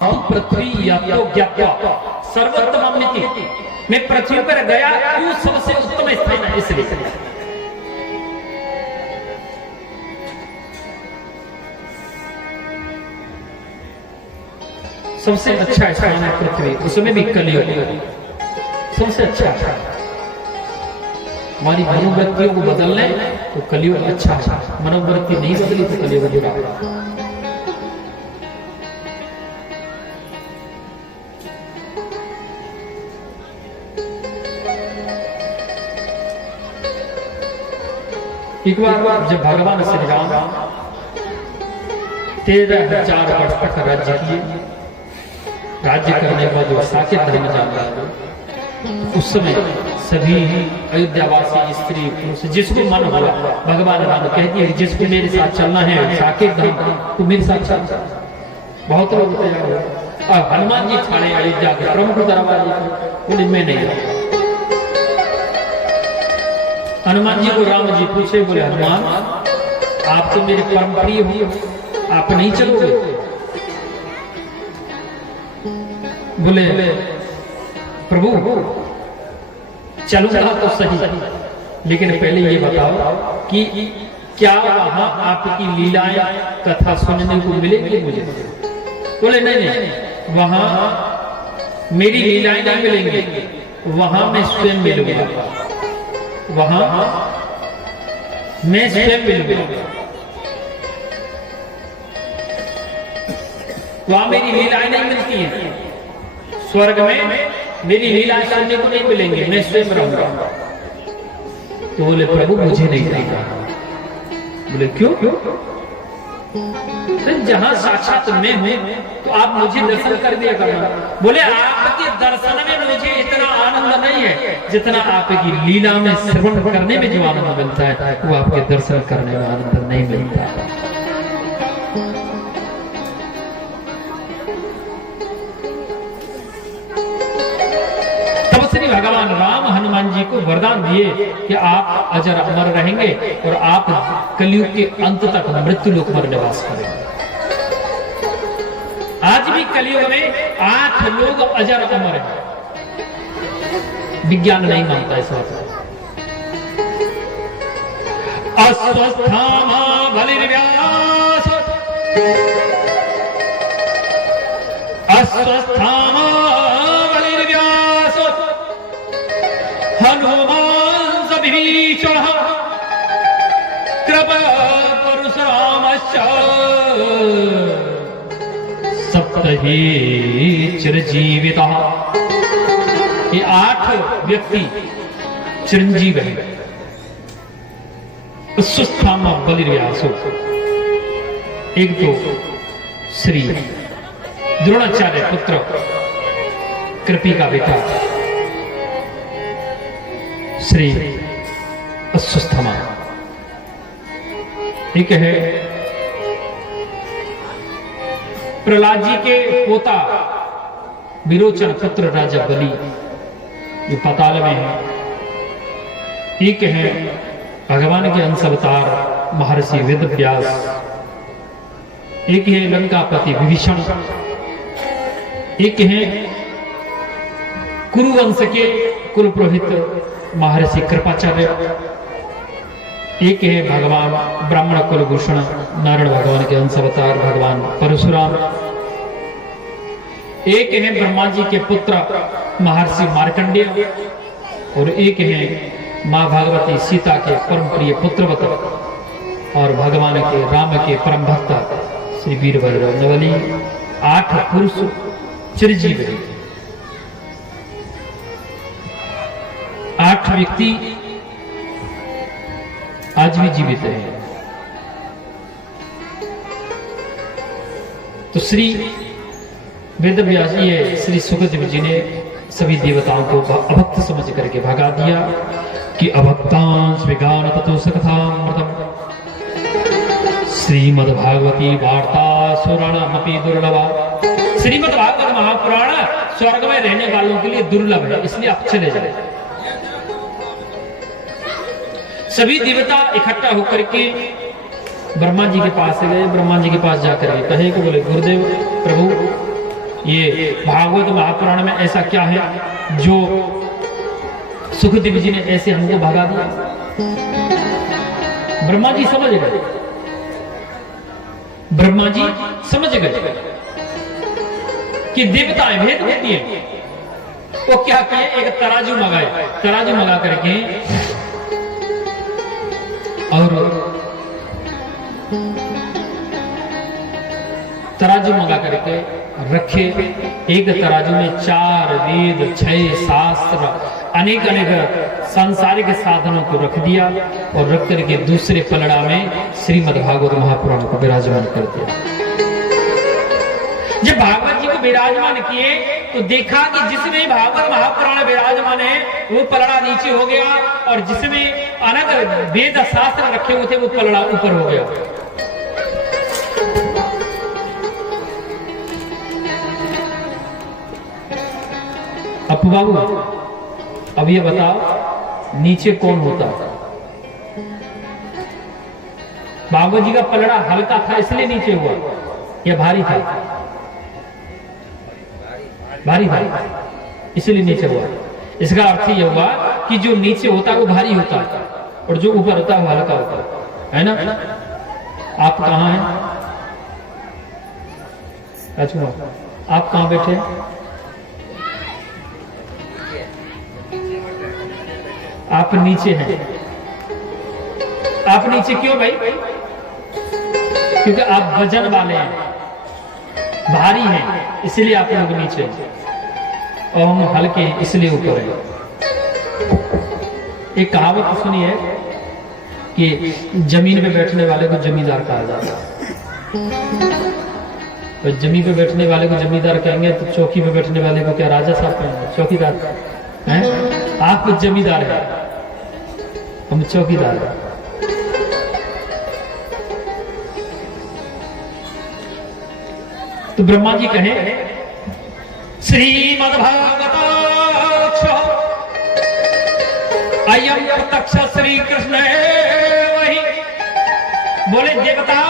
पृथ्वी या तो ज्ञात्वा सर्वोत्तम, मैं पृथ्वी पर गया क्यों सबसे उत्तम स्थान है इसलिए। सबसे अच्छा स्थान है पृथ्वी, उसमें भी कलियुग सबसे अच्छा है। हमारी मनोवृत्तियों को बदलने तो कलियुग अच्छा है, मनोवृत्ति नहीं बदली तो कलियुग बुरा। एक बार जब भगवान श्री राम 13,000 वर्ष तक राज्य किए, राज्य करने का जो साकेत धर्म जान रहा, उस समय सभी अयोध्यावासी स्त्री पुरुष जिसको मन हुआ, भगवान राम कहती है जिसको मेरे साथ चलना है साकेत धर्म तो मेरे साथ चल। बहुत लोग तैयार हुए और हनुमान जी खड़े अयोध्या के प्रमुख दरवाजे, बोले मैं नहीं। हनुमान जी को राम जी पूछे, बोले हनुमान आप तो मेरे परम प्रिय हो, आप नहीं चलोगे? बोले प्रभु चलूंगा तो सही, लेकिन पहले ये बताओ कि क्या वहां आपकी लीलाएं कथा सुनने को मिलेगी मुझे? बोले नहीं नहीं, वहां मेरी लीलाएं नहीं मिलेंगी, वहां मैं स्वयं मिलूंगा, वहां मैं स्वयं मिलूंगा, वहां मेरी लीलाएं नहीं मिलती हैं। स्वर्ग में मेरी लीलाएं सुनने को नहीं मिलेंगे, मैं स्वयं रहूंगा। तो बोले प्रभु मुझे नहीं जाना। बोले क्यों? तो जहां साक्षात मैं हूं तो आप मुझे दर्शन कर दिया करना। बोले आपके दर्शन में मुझे इतना आनंद नहीं है जितना आपकी लीला में श्रवण करने में जो आनंद मिलता है, वो आपके दर्शन करने में आनंद नहीं मिलता। श्री भगवान राम हनुमान जी को वरदान दिए कि आप अजर अमर रहेंगे और आप कलयुग के अंत तक मृत्यु लोक में निवास करेंगे। आज भी कलयुग में 8 लोग अजर अमर हैं, विज्ञान नहीं मानता इस बात। अस्वस्थामा बलिर्व्यास, अस्वस्थामा हनुमान विभीषण कृपा परशुरामश्च सप्तहि चिरजीविता। ये 8 व्यक्ति चिरंजीव है। अस्वस्थामा बलिर्व्यासो, एक तो श्री द्रोणाचार्य पुत्र कृपी का बेटा श्री अस्वस्थमा, एक है प्रहलाद जी के पोता विरोचन पुत्र राजा बलि जो पाताल में है, एक है भगवान के अंश अवतार महर्षि वेदव्यास, एक है लंकापति विभीषण, एक है कुरुवंश के कुल पुरोहित महर्षि कृपाचार्य, एक है भगवान ब्राह्मण कुल भूषण नारायण भगवान के अंश अवतार भगवान परशुराम, एक है ब्रह्मा जी के पुत्र महर्षि मार्कंडेय, और एक है मां भागवती सीता के परम प्रिय पुत्रवत और भगवान के राम के परम भक्त श्री वीरभद्र नवली। 8 पुरुष चिरजीव है। 8 व्यक्ति आज भी जीवित है। तो श्री वेदव्यास जी, श्री सुखदेव जी ने सभी देवताओं को अभक्त समझ करके भगा दिया कि अभक्तांश विगान ततो सकथामृतम श्रीमद्भागवती वार्ता सुराणामपि दुर्लभा। श्रीमद्भागवत महापुराण स्वर्ग में रहने वालों के लिए दुर्लभ है, इसलिए आप चले जाए। सभी देवता इकट्ठा होकर के ब्रह्मा जी के पास गए। ब्रह्मा जी के पास जाकर कहे कि बोले गुरुदेव प्रभु ये भागवत महापुराण में ऐसा क्या है जो सुखदेव जी ने ऐसे हमको भगा दिया? ब्रह्मा जी समझ गए, ब्रह्मा जी समझ गए कि देवताएं भेद होती है। वो क्या किए, एक तराजू मंगाए, तराजू मंगा करके और तराजू मंगा करके रखे। एक तराजू में 4 वेद 6 शास्त्र अनेक अनेक सांसारिक साधनों को रख दिया और रख करके दूसरे पलड़ा में श्रीमद् भागवत महापुराण को विराजमान कर दिया। जब भागवत जी को विराजमान किए तो देखा कि जिसमें भागवत महापुराण विराजमान है वो पलड़ा नीचे हो गया और जिसमें अनेक वेद शास्त्र रखे हुए थे वो पलड़ा ऊपर हो गया। अब बाबू अब ये बताओ नीचे कौन होता? भागवत जी का पलड़ा हल्का था इसलिए नीचे हुआ या भारी था? भारी था इसलिए नीचे हुआ। इसका अर्थ ये हुआ कि जो नीचे होता वो भारी होता और जो ऊपर होता वो हल्का होता है ना। आप कहाँ हैं? अच्छा आप कहाँ बैठे हैं? आप नीचे हैं। आप नीचे क्यों भाई? क्योंकि आप वजन वाले हैं, भारी हैं, इसलिए आप लोग नीचे और हम हल्के हैं इसलिए ऊपर हैं। एक कहावत सुनी है कि जमीन पे बैठने वाले को जमींदार कहा जाता है। तो जमीन पे बैठने वाले को जमींदार कहेंगे तो चौकी पे बैठने वाले को क्या राजा साहब कहेंगे? चौकीदार हैं। आप कुछ जमींदार है, हम चौकीदार हैं। तो ब्रह्मा जी कहे श्रीमद्भागवत अयम प्रत्यक्ष श्री कृष्ण वही। बोले देवता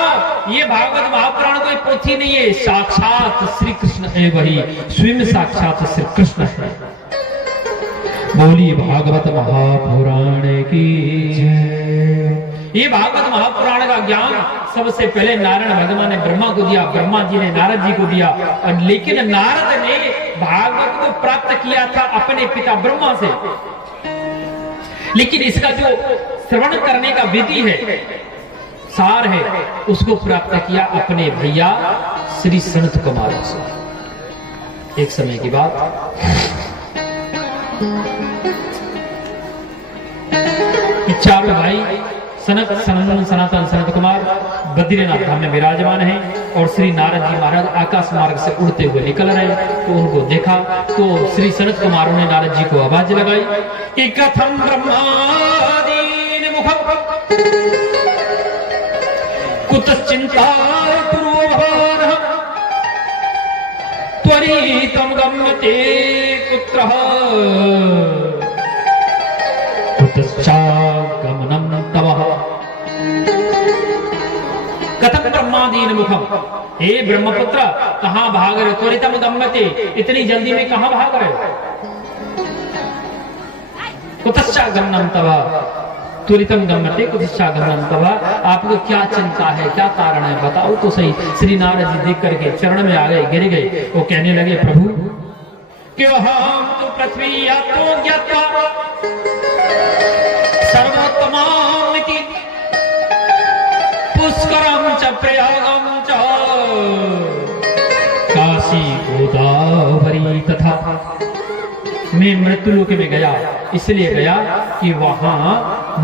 ये भागवत महापुराण कोई पोथी नहीं है, साक्षात श्री कृष्ण है वही, स्वयं साक्षात श्री कृष्ण है। बोली भागवत महापुराण की जय। ये भागवत महापुराण का ज्ञान सबसे पहले नारायण भगवान ने ब्रह्मा को दिया, ब्रह्मा जी ने नारद जी को दिया और लेकिन नारद ने भागवत को प्राप्त किया था अपने पिता ब्रह्मा से। लेकिन इसका जो श्रवण करने का विधि है, सार है, उसको प्राप्त किया अपने भैया श्री सनत कुमार से। एक समय की बात कि चारों भाई सनातन सनत कुमार बद्रीनाथ धाम में विराजमान है और श्री नारद जी महाराज आकाश मार्ग से उड़ते हुए निकल रहे। तो उनको देखा तो श्री सनत कुमारों ने नारद जी को आवाज लगाई कि कथम ब्रह्मादीन मुखम कुतश्चिंता पूर्वभारः त्वरितं गम्यते कुत्रः कुतश्चागमनं तवः। कथम ब्रह्मादीन मुखम, हे ब्रह्मपुत्र कहां भाग रहे? त्वरितम गम्यते, इतनी जल्दी में कहां भाग रहे? कुतश्चागमनं तवः, त्वरितम गम्यते कुतश्चागमनं तवः। आपको क्या चिंता है, क्या कारण है, बताओ तो सही। श्री नारद जी देख करके चरण में आ गए, गिर गए। वो कहने लगे प्रभु क्यों हम तो पृथ्वी या तो ज्ञाता सर्वोत्तमामिति पुष्करम च प्रयागम च काशी गोदावरी तथा। मैं मृत्युलोक में गया इसलिए गया कि वहां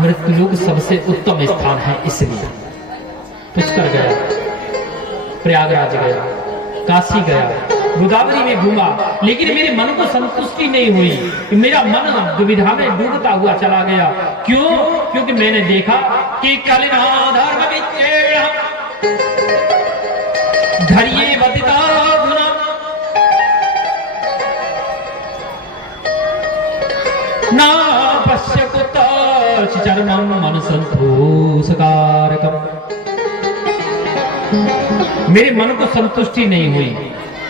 मृत्युलोक सबसे उत्तम स्थान है, इसलिए पुष्कर गया, प्रयागराज गया, काशी गया, गोदावरी में घूमा। लेकिन मेरे मन को संतुष्टि नहीं हुई, मेरा मन दुविधा में डूबता हुआ चला गया। क्यों? क्योंकि मैंने देखा कि कलिनाधर्म विच्चेण धैर्ये वदिता गुना। ना पश्य कुतश्च चर्मं मनसंतोषकारकम्। मेरे मन को संतुष्टि नहीं हुई।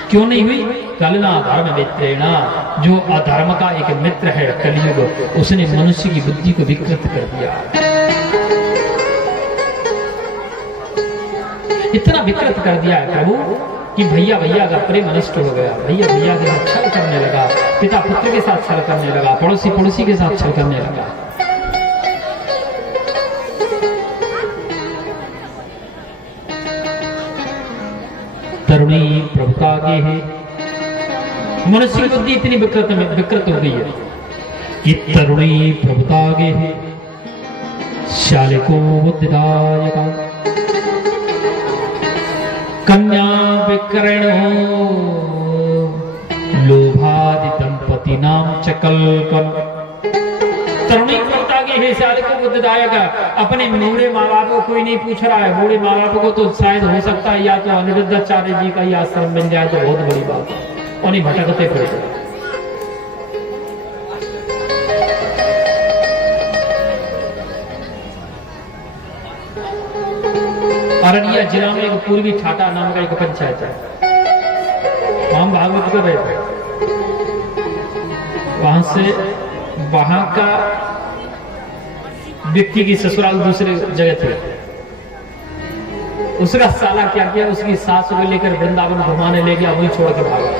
क्यों नहीं हुई? कलना धर्म मित्रेणा, जो अधर्म का एक मित्र है कलयुग, उसने मनुष्य की बुद्धि को विकृत कर दिया। इतना विकृत कर दिया है प्रभु कि भैया भैया का प्रेम नष्ट हो गया, भैया भैया के साथ छल करने लगा, पिता पुत्र के साथ छल करने लगा, पड़ोसी पड़ोसी के साथ छल करने लगा। तरुणी प्रभुता आगे है, मनुष्य की बुद्धि इतनी विकृत हो गई है कि तरुणी प्रभुता आगे है, शालिको बुद्धिदायका कन्या विकरणो लोभादि दंपति नाम चकलकन। तरुणी प्रभुता आगे है, शालिको बुद्धिदायक, अपने बूढ़े माँ बाप को कोई नहीं पूछ रहा है। बूढ़े माँ बाप को तो शायद हो सकता है या तो अनिरुद्धाचार्य जी का ही आश्रम मिल जाए तो बहुत बड़ी बात है, और नहीं भटकते फिरते। अररिया जिला में एक पूर्वी ठाटा नाम का एक पंचायत है, हम भागवत को गए थे। वहां से वहां का व्यक्ति की ससुराल दूसरे जगह थे। उसका साला क्या किया, उसकी सास को लेकर वृंदावन घुमाने ले गया, वही छोड़ कर भागा।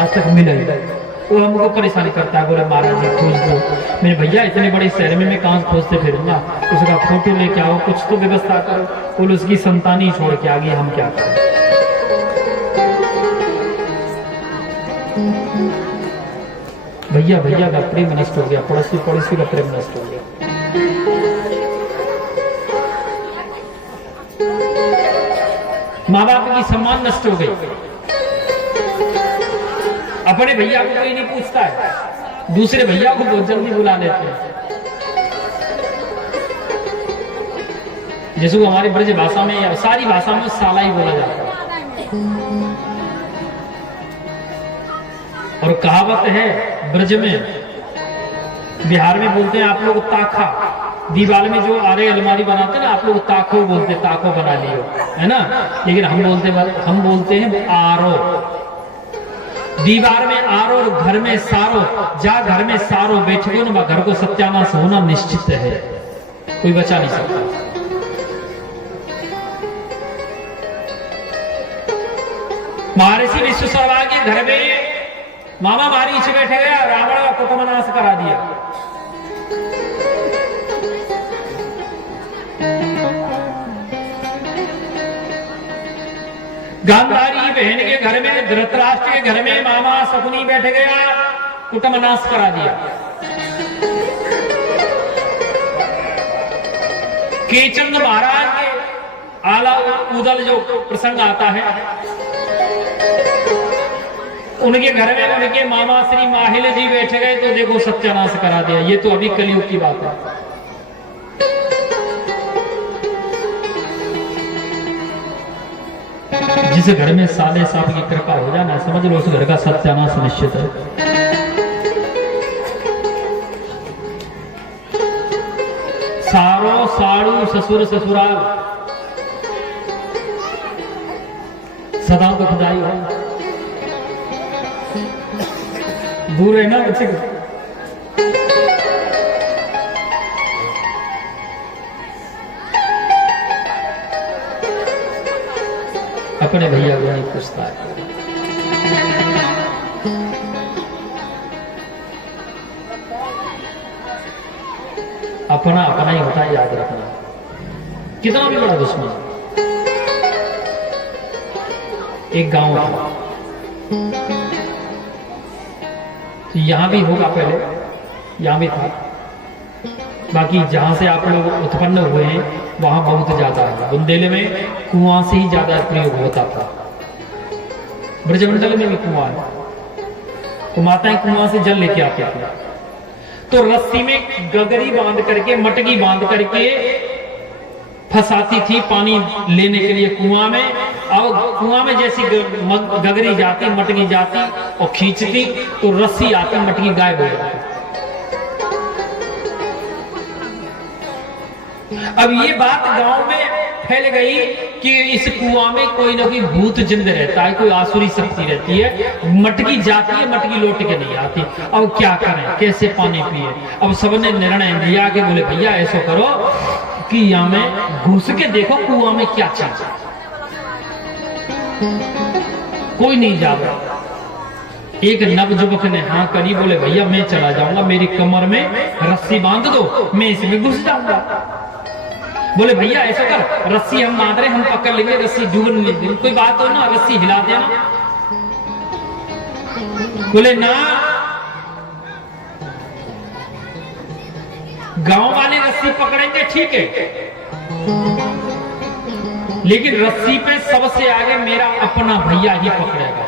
आज तक मिला ही। वो हमको परेशान करता है, बोले महाराज जी खोज दो। मेरे भैया इतने बड़े शहर में मैं कहां खोजते फिरूंगा, उसका फोटो लेके आओ, कुछ तो व्यवस्था करो। बोले उसकी संतान ही छोड़ के आ गई, हम क्या करें। भैया भैया का प्रेम नष्ट हो गया, पड़ोसी पड़ोसी का प्रेम नष्ट हो गया। माँ बाप की सम्मान नष्ट हो गई। अपने भैया को कोई नहीं पूछता है, दूसरे भैया को बहुत जल्दी बुला लेते हैं। जिसको हमारी ब्रज भाषा में या सारी भाषा में साला ही बोला जाता है। और कहावत है ब्रज में, बिहार में बोलते हैं आप लोग ताखा, दीवार में जो आरे अलमारी बनाते हैं ना, आप लोग ताको बोलते, ताको बना लियो, है ना। लेकिन हम बोलते हैं आरो। दीवार में आरो और घर में सारो, जा घर में सारो बैठो ना, घर को सत्यानाश होना निश्चित है, कोई बचा नहीं सकता। महर्षि विश्वकर्मा के घर में मामा मारीच बैठे गया, रावण का कुटुम्बनाश करा दिया। गांधारी बहन के घर में, धृतराष्ट्र के घर में मामा शकुनी बैठ गया, कुटुम्बनाश करा दिया। केचंद महाराज के आला उदल जो प्रसंग आता है, उनके घर में उनके मामा श्री माहिल जी बैठ गए तो देखो सत्यानाश करा दिया। ये तो अभी कलयुग की बात है। जिस घर में साले साहब की कृपा हो जाना, समझ लो उस घर का सत्यानाश निश्चित है। सारो साड़ू ससुर ससुराल सदा को खुदाई हो, दूर है ना बच्चे को। अपने भैया को नहीं पूछता है। अपना अपना ही होता है, याद रखना। कितना भी बड़ा दुश्मन। एक गांव था, तो यहां भी होगा, पहले यहां भी था। बाकी जहां से आप लोग उत्पन्न हुए हैं वहां बहुत ज्यादा है। बुंदेले में कुआं से ही ज्यादा प्रयोग होता था। ब्रजमंडल में भी कुआं है, तो माताएं कुआं से जल लेके आती थी। तो रस्सी में गगरी बांध करके, मटकी बांध करके फंसाती थी पानी लेने के लिए कुआं में। और कुआं में जैसी गगरी जाती, मटकी जाती और खींचती तो रस्सी आती, मटकी गायब हो जाती। अब ये बात गांव में फैल गई कि इस कुआं में कोई ना कोई भूत जिंद रहता है, कोई आसुरी शक्ति रहती है, मटकी जाती है, मटकी लौट के नहीं आती। अब क्या करें, कैसे पानी पिए? अब सबने निर्णय लिया कि बोले भैया ऐसा करो कि यहाँ में घुस के देखो कुआं में क्या चीज है। कोई नहीं जाता। एक नवजुवक ने हाँ करी, बोले भैया मैं चला जाऊंगा, मेरी कमर में रस्सी बांध दो, मैं इसमें घुस जाऊंगा। बोले भैया ऐसा कर, रस्सी हम बांध रहे, हम पकड़ लेंगे, रस्सी डूब नहीं देंगे, कोई बात हो ना, रस्सी हिला देना। बोले ना, गांव वाले रस्सी पकड़ेंगे ठीक है, लेकिन रस्सी पे सबसे आगे मेरा अपना भैया ही पकड़ेगा,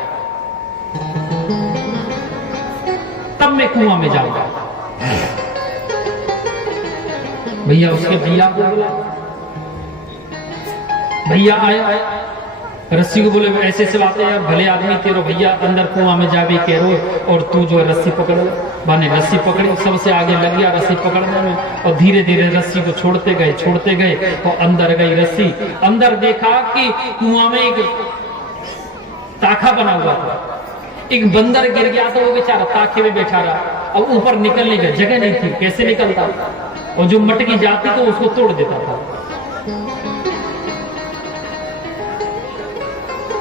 तब मैं कुआं में जाऊंगा। भैया उसके भैया को बोला, भैया आए, रस्सी को बोले ऐसे चलाते हैं भले आदमी, तेरो भैया अंदर कुआं में जावे के रो, और तू जो रस्सी पकड़। मैंने रस्सी पकड़ी, सबसे आगे लग गया रस्सी पकड़ने में, और धीरे धीरे रस्सी को छोड़ते गए और अंदर गई रस्सी। अंदर देखा कि कुआं में एक ताखा बना हुआ था, एक बंदर गिर गया था, वो बेचारा ताखे में बैठा रहा। अब ऊपर निकलने का जगह नहीं थी, कैसे निकलता? और जो मटकी जाती तो उसको तोड़ देता था।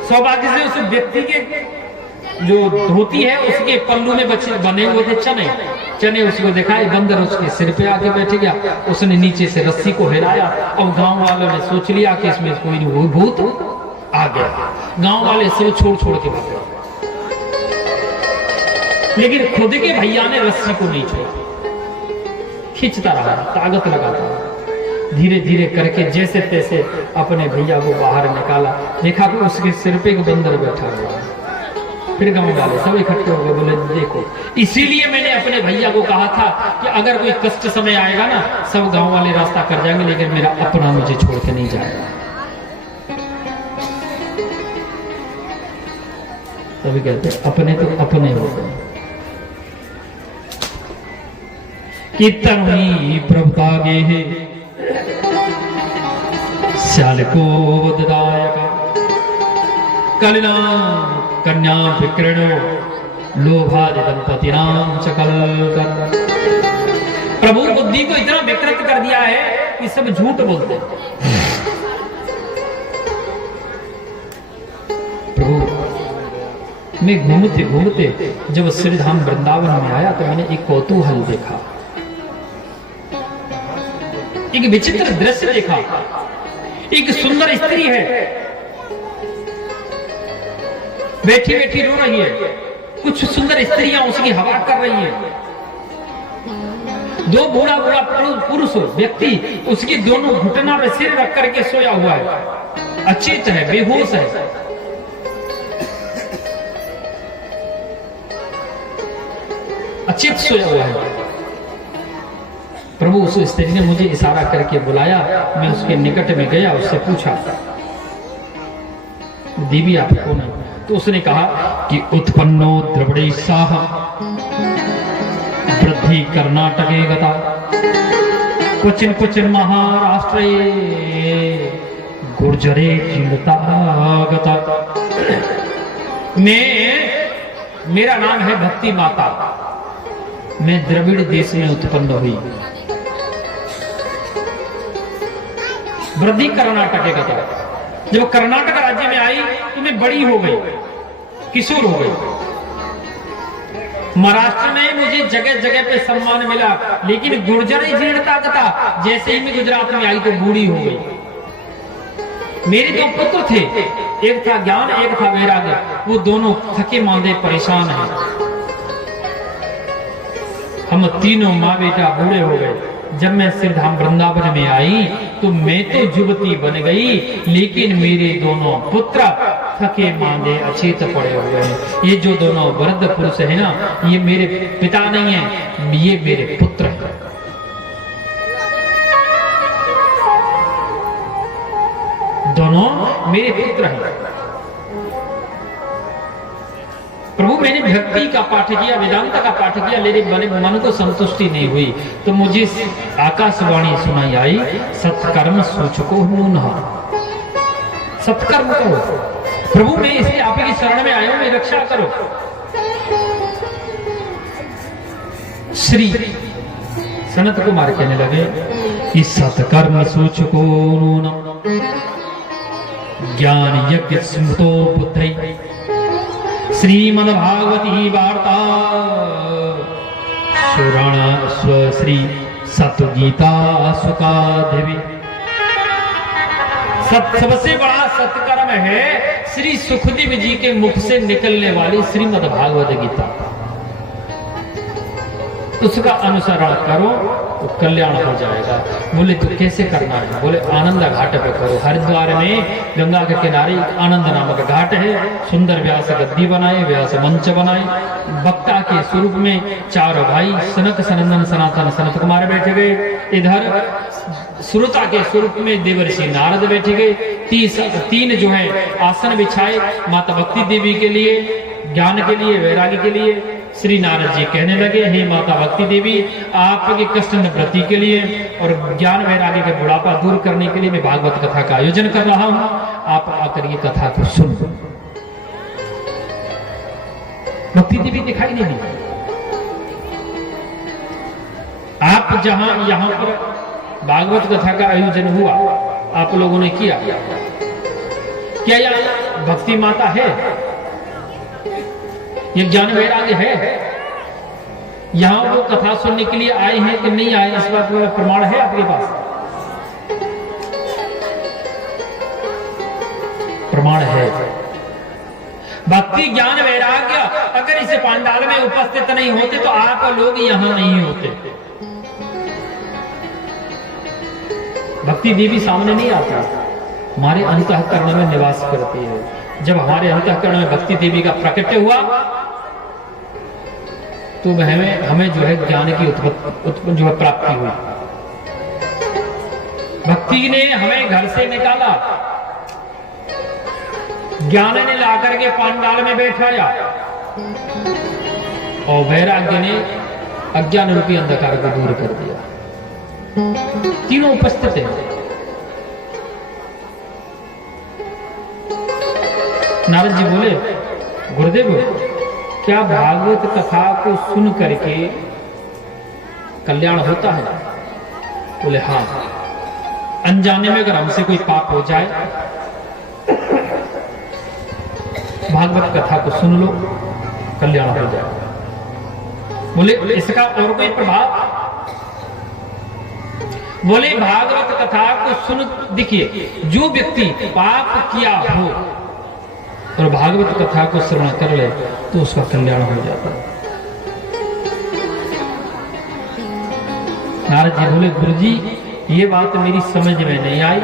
सौभाग्य से उस व्यक्ति के जो धोती है उसके पल्लू में बने हुए थे चने उसको दिखाए, बंदर उसके सिर पे आके बैठ गया। उसने नीचे से रस्सी को हिलाया। अब गांव वालों ने सोच लिया कि इसमें कोई भूत आ गया। गांव वाले सब छोड़ के भागे, लेकिन खुद के भैया ने रस्सी को नहीं छोड़ा, खींचता रहा, ताकत लगाता रहा। धीरे धीरे करके जैसे तैसे अपने भैया को बाहर निकाला। देखा कि उसके सिर पे एक बंदर बैठा हुआ है। फिर गांव वाले सब इकट्ठे हो गए, बोले देखो, इसीलिए मैंने अपने भैया को कहा था कि अगर कोई कष्ट समय आएगा ना, सब गांव वाले रास्ता कर जाएंगे, लेकिन मेरा अपना मुझे छोड़ के नहीं जाएगा। तभी कहते अपने तो अपने हो गए। कीर्तन हुई प्रभुता गे है श्याल को वददायका कलिना कन्या विक्रणो लोभादि दंपति नाम चकल कर। प्रभु बुद्धि को इतना विकृत कर दिया है कि सब झूठ बोलते हैं। प्रभु मैं घूमते घूमते जब श्रीधाम वृंदावन में आया तो मैंने एक कौतूहल देखा, एक विचित्र दृश्य देखा। एक सुंदर स्त्री है, बैठी बैठी रो रही है। कुछ सुंदर स्त्रियां उसकी हवा कर रही है। दो बूढ़ा पुरुष व्यक्ति उसकी दोनों घुटना में सिर रख करके सोया हुआ है, अचेत है, बेहोश है। अचेत सोया हुआ है। प्रभु उस स्त्री ने मुझे इशारा करके बुलाया। मैं उसके निकट में गया, उससे पूछा देवी आप कौन है? तो उसने कहा कि उत्पन्नो द्रविड़ साह वृद्धि कर्नाटके गता क्वचिन क्वचिन महाराष्ट्रे गुर्जरे कीर्ता गता। मेरा नाम है भक्ति माता। मैं द्रविड़ देश में उत्पन्न हुई। वृद्धि कर्नाटक का था। जब कर्नाटक राज्य में आई तो मैं बड़ी हो गई, किशोर हो गई। महाराष्ट्र में मुझे जगह जगह पे सम्मान मिला, लेकिन गुर्जर जीर्णता का था। जैसे ही मैं गुजरात में आई तो बूढ़ी हो गई। मेरे दो पुत्र थे, एक था ज्ञान, एक था वैराग्य। वो दोनों थके मांदे परेशान हैं। हम तीनों माँ बेटा बूढ़े हो गए। जब मैं श्रीधाम वृंदावन में आई तो मैं तो युवती बन गई, लेकिन मेरे दोनों पुत्र थके मांदे अचेत पड़े हुए हैं। ये जो दोनों वृद्ध पुरुष है ना, ये मेरे पिता नहीं है, ये मेरे पुत्र हैं। दोनों मेरे पुत्र हैं। प्रभु मैंने भक्ति का पाठ किया, वेदांत का पाठ किया, लेकिन मन को संतुष्टि नहीं हुई। तो मुझे आकाशवाणी सुनाई आई, सत्कर्म सूचको नूनः। सत्कर्म करो। प्रभु मैं इसलिए आपकी शरण में आया हूं, मेरी रक्षा करो। श्री सनत कुमार कहने लगे कि सत्कर्म सूचको नूनम ज्ञान यज्ञ स्मृतो बुद्धि श्रीमद्भागवती वार्ता सुराण स्वश्री सतगीता सुका देवी। सबसे बड़ा सत्कर्म है श्री सुखदेव जी के मुख से निकलने वाली श्रीमद् भागवत गीता। उसका अनुसरण करो तो कल्याण हो जाएगा। बोले तो कैसे करना है? बोले आनंद घाट पे करो। हरिद्वार में गंगा के किनारे आनंद नामक घाट है। सुंदर व्यास गद्दी बनाए, व्यास मंच बनाए। वक्ता के स्वरूप में चारों भाई सनक सनंदन सनातन सनत कुमार बैठे गए। इधर श्रोता के स्वरूप में देवर्षि नारद बैठे गए। तीन जो है आसन बिछाए माता भक्ति देवी के लिए, ज्ञान के लिए, वैराग्य के लिए। श्री नारद जी कहने लगे, हे माता भक्ति देवी, आपके कष्ट निवृत्ति के लिए और ज्ञान वैराग्य के बुढ़ापा दूर करने के लिए मैं भागवत कथा का आयोजन कर रहा हूं। आप आकर ये कथा को सुन। भक्ति देवी दिखाई नहीं दी। आप जहां यहां पर भागवत कथा का आयोजन हुआ, आप लोगों ने किया क्या? यह भक्ति माता है, ये ज्ञान वैराग्य है। यहां वो कथा सुनने के लिए आए हैं कि नहीं आए, इस बात का प्रमाण है आपके पास? प्रमाण है। भक्ति ज्ञान वैराग्य अगर इस पंडाल में उपस्थित नहीं होते तो आप लोग यहां नहीं होते। भक्ति देवी सामने नहीं आता, हमारे अंतःकरण में निवास करती है। जब हमारे अंतःकरण में भक्ति देवी का प्रकट्य हुआ तो हमें जो है ज्ञान की उत्पन्न जो है प्राप्ति हुई। भक्ति ने हमें घर से निकाला, ज्ञान ने लाकर के पंडाल में बैठाया और वैराग्य ने अज्ञान रूपी अंधकार को दूर कर दिया। तीनों उपस्थित हैं। नारद जी बोले, गुरुदेव क्या भागवत कथा को सुन करके कल्याण होता है? बोले हाँ, अनजाने में अगर हमसे कोई पाप हो जाए, भागवत कथा को सुन लो, कल्याण हो जाएगा। बोले इसका और कोई प्रभाव? बोले भागवत कथा को सुन, देखिए जो व्यक्ति पाप किया हो और भागवत कथा को श्रवण कर ले तो उसका कल्याण हो जाता है। नारद जी बोले, गुरुजी ये बात मेरी समझ में नहीं आई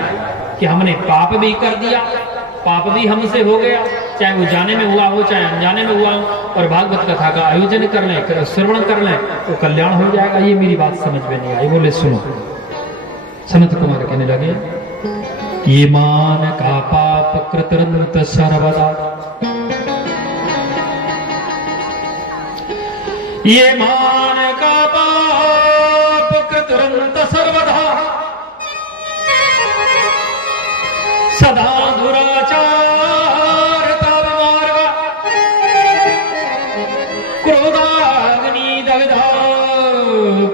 कि हमने पाप भी कर दिया, पाप भी हमसे हो गया, चाहे वो जाने में हुआ हो चाहे अनजाने में हुआ हो, और भागवत कथा का आयोजन कर लें, श्रवण कर लें तो कल्याण हो जाएगा। ये मेरी बात समझ में नहीं आई। बोले सुनो। सनत कुमार कहने लगे, ये मान का पाप कृतरंत सर्वदा, ये मान का पाप कृतरंत सर्वदा, सदा दुराचार ताप मार्ग, क्रोधाग्नि दग्धा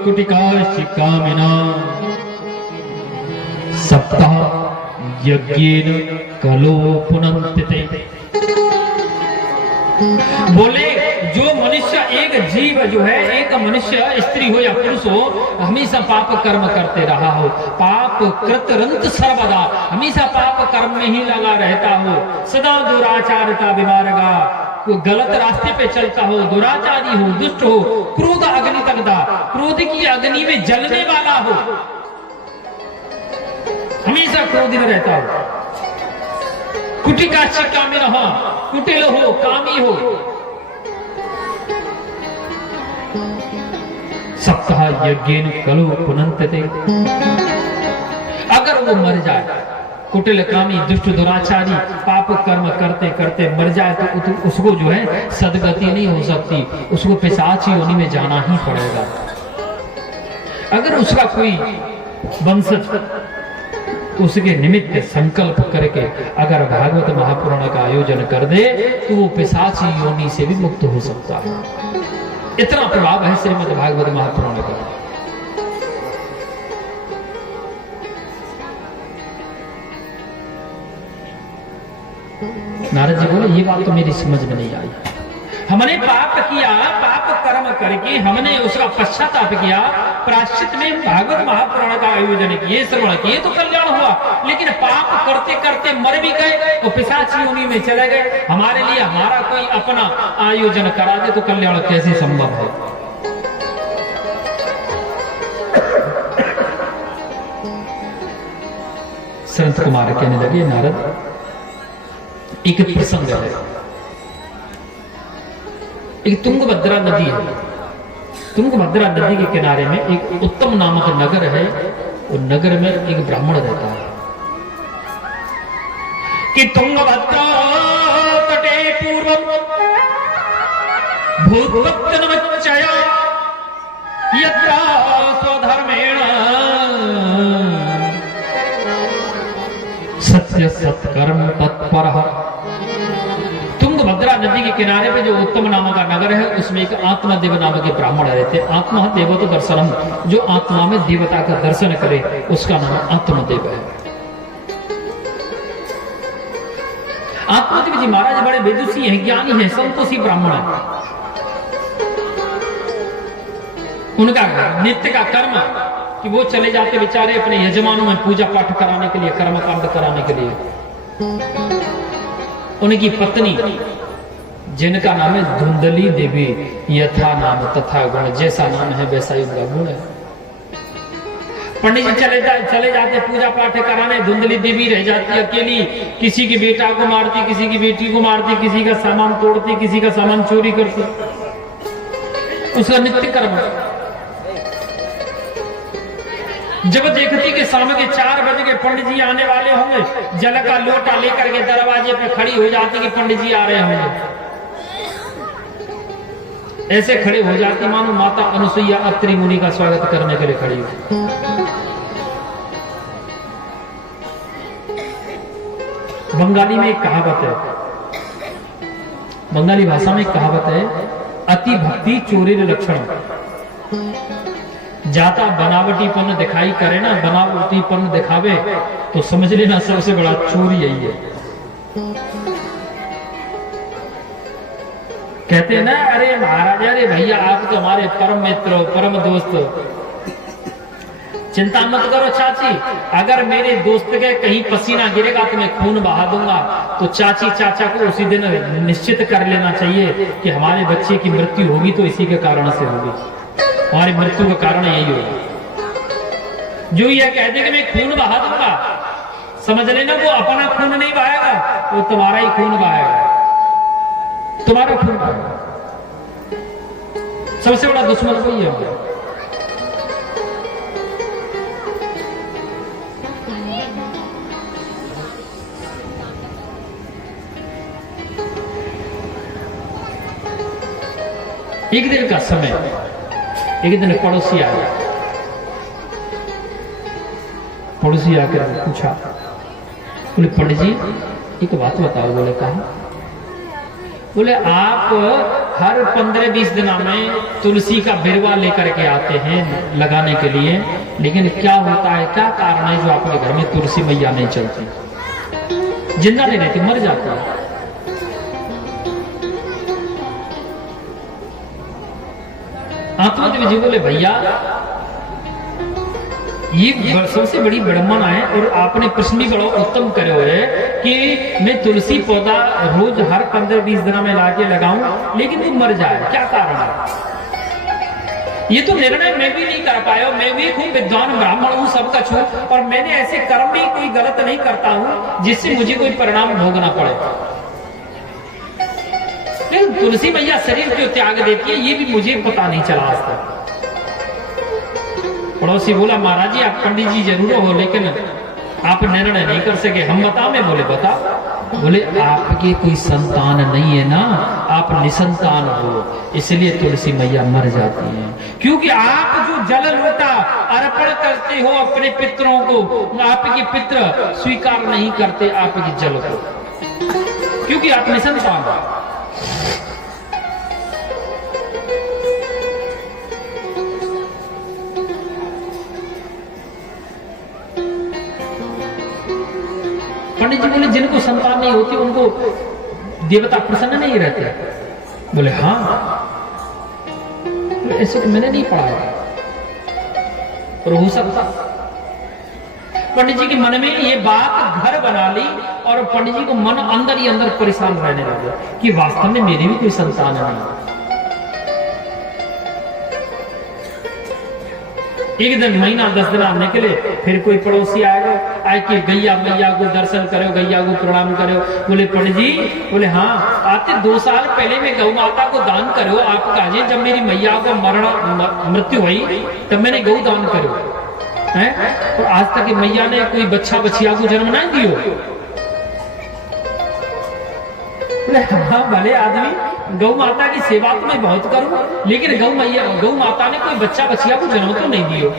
कुटिकाश्च कामिना, सप्ताह यज्ञेन कलो पुनन्तिते। बोले जो मनुष्य, एक जीव जो है, एक मनुष्य स्त्री हो या पुरुष हो, हमेशा पाप कर्म करते रहा हो, पाप कृतरंत सर्वदा, हमेशा पाप कर्म में ही लगा रहता हो, सदा दुराचारता विमार्गा, गलत रास्ते पे चलता हो, दुराचारी हो, दुष्ट हो, क्रोध अग्नि तगदा, क्रोध की अग्नि में जलने वाला हो, हमेशा क्रोध में रहता हो, कुटिकाश्च कामिनः, कुटिल हो, कामी हो, सप्ताह यज्ञेन कलो पुनन्तिते। अगर वो मर जाए, कुटिल कामी दुष्ट दुराचारी पाप कर्म करते करते मर जाए तो उसको जो है सदगति नहीं हो सकती, उसको पिशाची योनि में जाना ही पड़ेगा। अगर उसका कोई वंशज उसके निमित्त संकल्प करके अगर भागवत महापुराण का आयोजन कर दे तो वो पिशाची योनि से भी मुक्त हो सकता है। इतना प्रभाव है श्रीमद् भागवत महापुराण का। नारद जी बोले ये बात तो मेरी समझ में नहीं आई। हमने पाप किया, पाप कर्म करके हमने उसका पश्चाताप किया, प्रायश्चित में भागवत महापुराण का आयोजन किए, श्रवण किए तो कल्याण हुआ, लेकिन पाप करते करते मर भी गए तो पिशाची योनि में चले गए। हमारे लिए हमारा कोई अपना आयोजन करा दे तो कल्याण कैसे संभव है? संत कुमार कहने लगे नारद एक प्रसंग है। एक तुंगभद्रा नदी है। तुंगभद्रा नदी के किनारे में एक उत्तम नामक नगर है। वो नगर में एक ब्राह्मण रहता है कि तुंगभद्रा तटे पूर्वम भूतवत्तनमच्चया यत्रा स्वधर्मेण सत्य सत्कर्म तत्परः। तुंगभद्रा नदी के किनारे पे जो उत्तम नाम का नगर है उसमें एक आत्मदेव नामक के ब्राह्मण रहते। आत्मा देवतो दर्शनम, जो आत्मा में देवता का दर्शन करे उसका नाम आत्मदेव है। आत्मदेव जी महाराज बड़े विदुषी हैं, ज्ञानी हैं, संतोषी ब्राह्मण है। उनका नित्य का कर्म कि वो चले जाते बेचारे अपने यजमानों में पूजा पाठ कराने के लिए, कर्म कांड कराने के लिए। उनकी पत्नी जिनका नाम है धुंधली देवी, यथा नाम तथा गुण, जैसा नाम है वैसा ही उनका गुण है। पंडित जी चले जाते पूजा पाठ कराने, धुंधली देवी रह जाती अकेली, किसी के बेटा को मारती, किसी की बेटी को मारती, किसी का सामान तोड़ती, किसी का सामान चोरी करती। उसका नित्य कर्म। जब देखती कि शाम के 4 बजे के पंडित जी आने वाले होंगे, जल का लोटा लेकर के दरवाजे पे खड़ी हो जाती कि पंडित जी आ रहे होंगे। ऐसे खड़े हो जाती मानो माता अनुसुईया अत्रि मुनि का स्वागत करने के लिए खड़ी हो। बंगाली में एक कहावत है, बंगाली भाषा में एक कहावत है, अति भक्ति चोरी लक्षण। जाता बनावटीपन दिखाई करे ना, बनावटीपन दिखावे तो समझ लेना सबसे बड़ा चोर यही है। कहते हैं ना, अरे महाराज, अरे भैया आप तो हमारे परम मित्र हो, परम दोस्त, चिंता मत करो चाची, अगर मेरे दोस्त के कहीं पसीना गिरेगा तो मैं खून बहा दूंगा। तो चाची चाचा को उसी दिन निश्चित कर लेना चाहिए कि हमारे बच्चे की मृत्यु होगी तो इसी के कारण से होगी, हमारी मृत्यु का कारण यही होगा। जो यह कह दे कि मैं खून बहा दूंगा, समझ लेना वो अपना खून नहीं बहाएगा, वो तुम्हारा ही खून बहाएगा, तुम्हारा खून बहाएगा। सबसे बड़ा दुश्मन वही है। एक दिन का समय, एक दिन पड़ोसी आया। पड़ोसी आकर पूछा, बोले पंडित जी एक बात बताओ। बोले कहा? बोले आप हर 15-20 दिन में तुलसी का बिरवा लेकर के आते हैं लगाने के लिए, लेकिन क्या होता है, क्या कारण है जो आपके घर में तुलसी मैया नहीं चलती, जिंदा नहीं रहती, मर जाती है? आत्मदेव जी बोले भैया ये सबसे बड़ी विडंबना है, और आपने प्रश्न भी बड़ा उत्तम करे हुए कि मैं तुलसी पौधा रोज हर 15-20 दिन में लाके लगाऊं लेकिन वो मर जाए, क्या कारण है? ये तो निर्णय मैं भी नहीं कर पाया। मैं भी खूब विद्वान ब्राह्मण हूँ, सबका छू, और मैंने ऐसे कर्म भी कोई गलत नहीं करता हूँ जिससे मुझे कोई परिणाम भोगना पड़े। लेकिन तुलसी मैया शरीर क्यों त्याग देती है ये भी मुझे पता नहीं चला आज तक। पड़ोसी बोला महाराज जी आप पंडित जी जरूर हो, लेकिन आप निर्णय नहीं कर सके। हम बता में बोले बता। बोले आपके कोई संतान नहीं है ना, आप निसंतान हो, इसलिए तुलसी मैया मर जाती हैं। क्योंकि आप जो जल लोटा अर्पण करते हो अपने पितरों को, आपके पितर स्वीकार नहीं करते आपके जल को, क्योंकि आप निसंतान हो। पंडित जी बोले जिनको संतान नहीं होती उनको देवता प्रसन्न नहीं रहते। बोले हाँ, ऐसे तो मैंने नहीं पढ़ा है, पर हो सकता। पंडित जी के मन में ये बात घर बना ली और पंडित जी को मन अंदर ही अंदर परेशान रहने लगे कि वास्तव में मेरी भी कोई संतान नहीं। एक दिन महीना 10 दिन निकले, फिर कोई पड़ोसी आएगा, आए कि गैया मैया को दर्शन करो, गैया को प्रणाम करो। बोले पंडित जी, बोले हाँ, आते 2 साल पहले मैं गौ माता को दान करो। आप कहे जब मेरी मैया को मृत्यु हुई तब मैंने गौ दान करो है, और आज तक मैया ने कोई बच्चा बच्चिया को जन्म नहीं दियो। हाँ भले आदमी, गौ माता की सेवा तो मैं बहुत करूं, लेकिन गौ माता ने कोई बच्चा बच्चिया को जन्म तो नहीं दियो,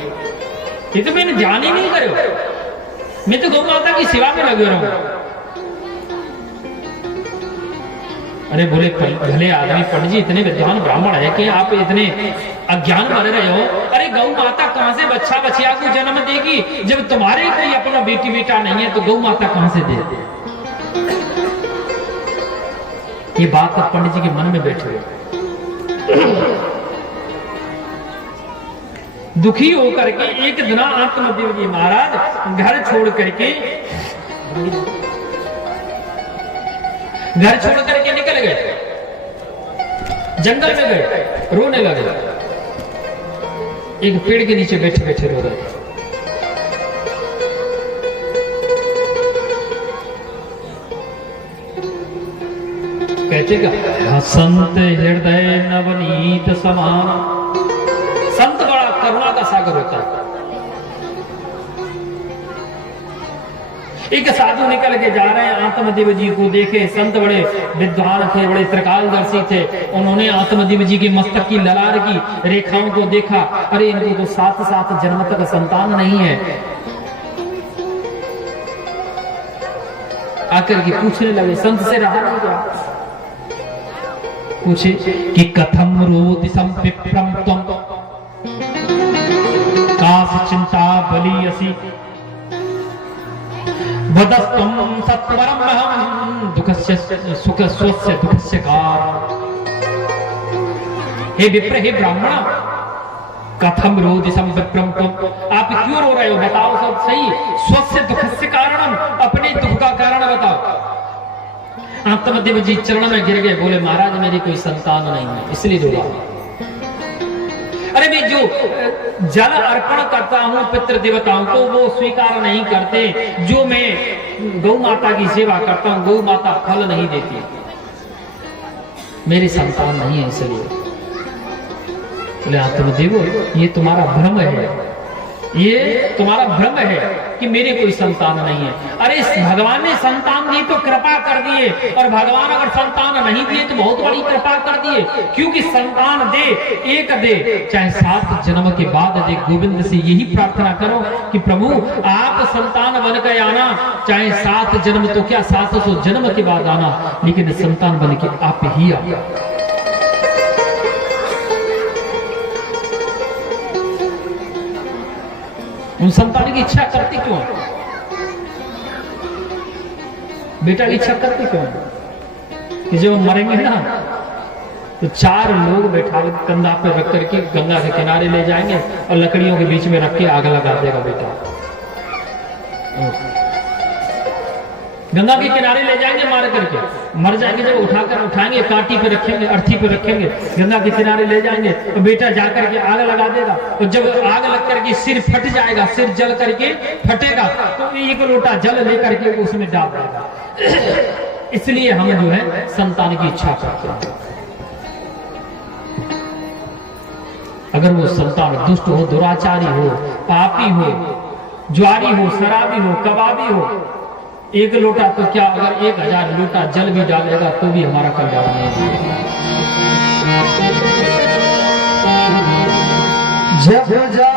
ये तो मैंने ध्यान ही नहीं करो। मैं तो गौ माता की सेवा में लगे रहूं। अरे बोले भले आदमी, पंडित जी इतने विद्वान ब्राह्मण है कि आप इतने अज्ञान बन रहे हो। अरे गौ माता कहां से बच्चा बच्चिया को जन्म देगी? जब तुम्हारे कोई अपना बेटी बेटा नहीं है तो गौ माता कहां से दे? ये बात अब पंडित जी के मन में बैठे हुए, दुखी होकर के एक दिन आत्मदेव जी महाराज घर छोड़ करके निकल गए, जंगल में गए, रोने लगे। एक पेड़ के नीचे बैठे बैठे रो रहे। कहते का संत हृदय नवनीत समान। संत बड़ा करुणा का सागर होता है। एक साधु निकल के जा रहे हैं, आत्मदेव जी को देखे। संत बड़े विद्वान थे, बड़े त्रिकालदर्शी थे। उन्होंने आत्मदेव जी के मस्तक की ललाट की रेखाओं को देखा। अरे इनको तो 7 जन्म तक संतान नहीं है। आकर के पूछने लगे, संत से रहा नहीं गया, पूछे कि कथम रोदि संविप्रम त्वं कास चिंता बलियसि वदस्त्वं सत्वरम अहं दुःखस्य सुख स्वस्य दुःखस्य कार। हे विप्र, हे ब्राह्मण, कथम रोदि संविप्रम त्वं, आप क्यों रो रहे हो? बताओ सब सही। स्वस्य दुःखस्य कारणम, अपने दुख का कारण बताओ। आत्मदेव जी चरण में गिर गए, बोले महाराज मेरी कोई संतान नहीं है, इसलिए रो रहा हूं। अरे मैं जो जल अर्पण करता हूं पितृ देवताओं को वो स्वीकार नहीं करते। जो मैं गौ माता की सेवा करता हूं गौ माता फल नहीं देती, मेरी संतान नहीं है, इसलिए। बोले आत्मदेव ये तुम्हारा भ्रम है, ये तुम्हारा भ्रम है कि मेरे कोई संतान नहीं है। अरे भगवान ने संतान दी तो कृपा कर दिए, और भगवान अगर संतान नहीं दिए तो बहुत बड़ी कृपा कर दिए। क्योंकि संतान दे, एक दे, चाहे 7 जन्म के बाद दे। गोविंद से यही प्रार्थना करो कि प्रभु आप संतान बन के आना, चाहे 7 जन्म तो क्या 700 जन्म के बाद आना, लेकिन संतान बन के आप ही आना। उन संतान की इच्छा करती क्यों? बेटा की इच्छा करती क्यों? कि जब मरेंगे ना तो 4 लोग बैठा कंधा पे रख करके गंगा के किनारे ले जाएंगे और लकड़ियों के बीच में रख के आग लगा देगा बेटा। गंगा के किनारे ले जाएंगे मार करके, मर जाएंगे जब उठाएंगे, कांटी पे रखेंगे, अर्थी पे रखेंगे, गंगा के किनारे ले जाएंगे तो बेटा जाकर के आग लगा देगा। और जब आग लग करके सिर फट जाएगा, सिर जल करके फटेगा तो 1 लोटा जल लेकर के उसमें डाल देगा। इसलिए हम जो है संतान की इच्छा करते हैं। अगर वो संतान दुष्ट हो, दुराचारी हो, पापी हो, ज्वारी हो, शराबी हो, कबाबी हो, एक लोटा तो क्या, अगर 1000 लोटा जल भी डालेगा तो भी हमारा कल्याण नहीं होगा। जब जा